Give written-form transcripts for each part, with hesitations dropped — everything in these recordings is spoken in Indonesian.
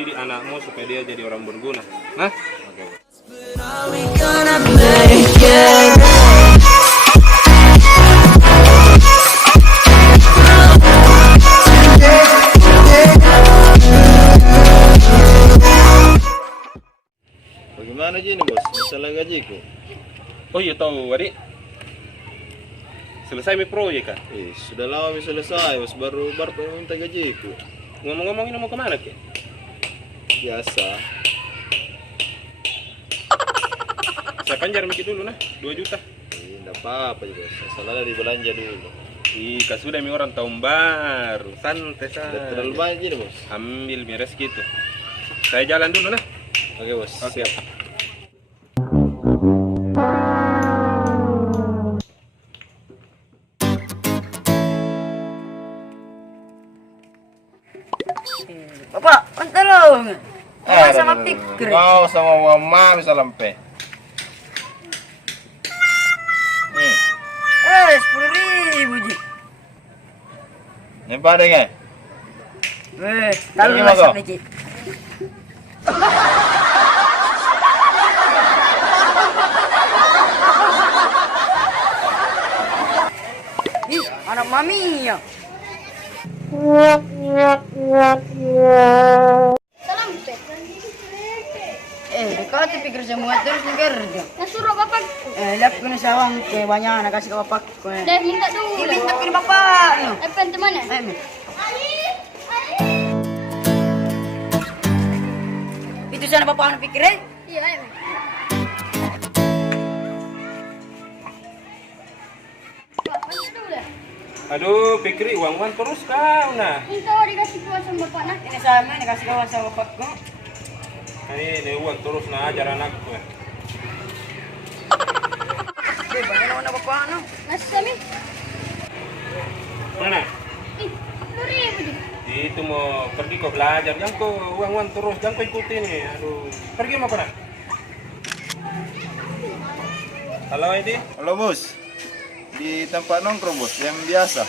didik anakmu supaya dia jadi orang berguna. Nah, oke. Bagaimana gini bos, masalah gajiku? Oh iya tahu, adik. Selesai mi proyek kan? Sudah lama selesai bos, baru minta gajiku. Ngomong-ngomong ini mau kemana ke? Biasa. Saya panjar mikir dulu nah, 2 juta. Tidak apa-apa bos, masalahnya dibelanja dulu. Ika sudah mi orang tahun baru, santai saja. Tidak terlalu banyak gini bos. Ambil miras gitu. Saya jalan dulu nah. Oke bos. Oke. Siap. Bapak, tolong. Mau sama Pikri. Mau sama mama bisa lampe. Nih, 10.000 Ji. ini pada nggak? Kalau Ini masak mau, nih Ci. Ih, anak mami ya. Salam, Pe. Kau tuh pikir semua terus nih kerja. Nasuruh bapak. Lihat kena sawang ke banyak anak kasih ke bapak. Dah minta dulu. Ini minta ke bapak. No. Apa teman ya? Mi. Itu sana bapak anak pikir Iya, ayo. Pak, minta dulu dah. Aduh, Pikri uang terus kau nah. Minta dikasih kuat sama bapak nah. Ini sama ini kasih kawan sama bapakku. Ini uang terus nah ajar anakku. Bagaimana bapak no? Nasi sami. Mana? Ih, 10.000 Ji. Itu mau pergi kau belajar, jangan kau uang terus, jangan kau ikuti nih. Aduh, pergi mau kemana? Halo Edi. halo bos. Di tempat nongkrong bos, yang biasa.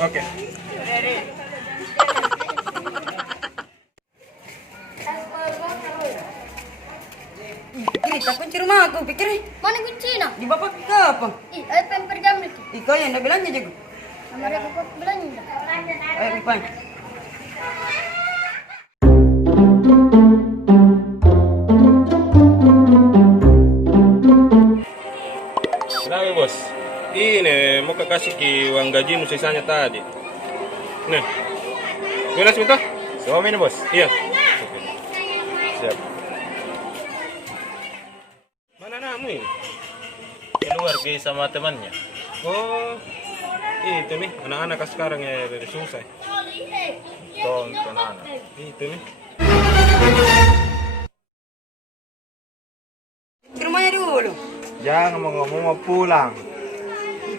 Oke. Ini tak kunci rumah aku pikir Mana kuncinya? di bapak ke apa? Ih, apa yang perjam nih? Kau yang dah bilangnya jago. Sama dia bapak belanja. Ayo Ipan. Kenapa bos? Ini mau kasih ki uang gajimu sisanya tadi. Nih, mana minta? Suami ini bos. Iya. Siap. Mana namu ini? Keluar pergi sama temannya. Oh, itu nih anak-anak sekarang ya dari susah. Tonton anak. Itu nih. Ke rumahnya dulu. Jangan ngomong mau pulang.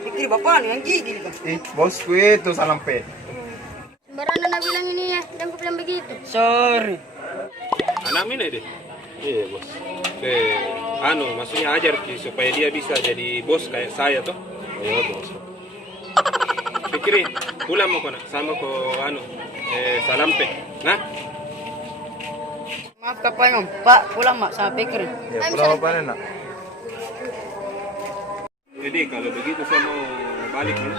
Pikir bapak nih yang gigil kan. Bosku itu salampe. Sembarangan Nana bilang ini ya, dan aku bilang begitu. Sorry. Anak ini deh. Iya bos. Maksudnya ajar ki supaya dia bisa jadi bos kayak saya toh. Iya bos. Pikiri, pulang mau kona sama ko salampe. Nah, Maaf kapayong, Pak, pulang mak sama pikir. Ya pulang apa nak? jadi kalau begitu saya mau balik nih.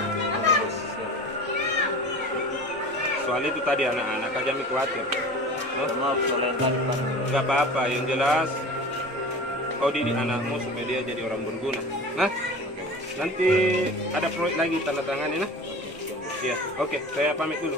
Soalnya itu tadi anak-anak aja mi khawatir. Maaf soalnya yang tadi Pak. Enggak apa-apa, yang jelas kau didik anakmu supaya dia jadi orang berguna. Nah, nanti ada proyek lagi tanda tangan nah. Iya, oke, saya pamit dulu.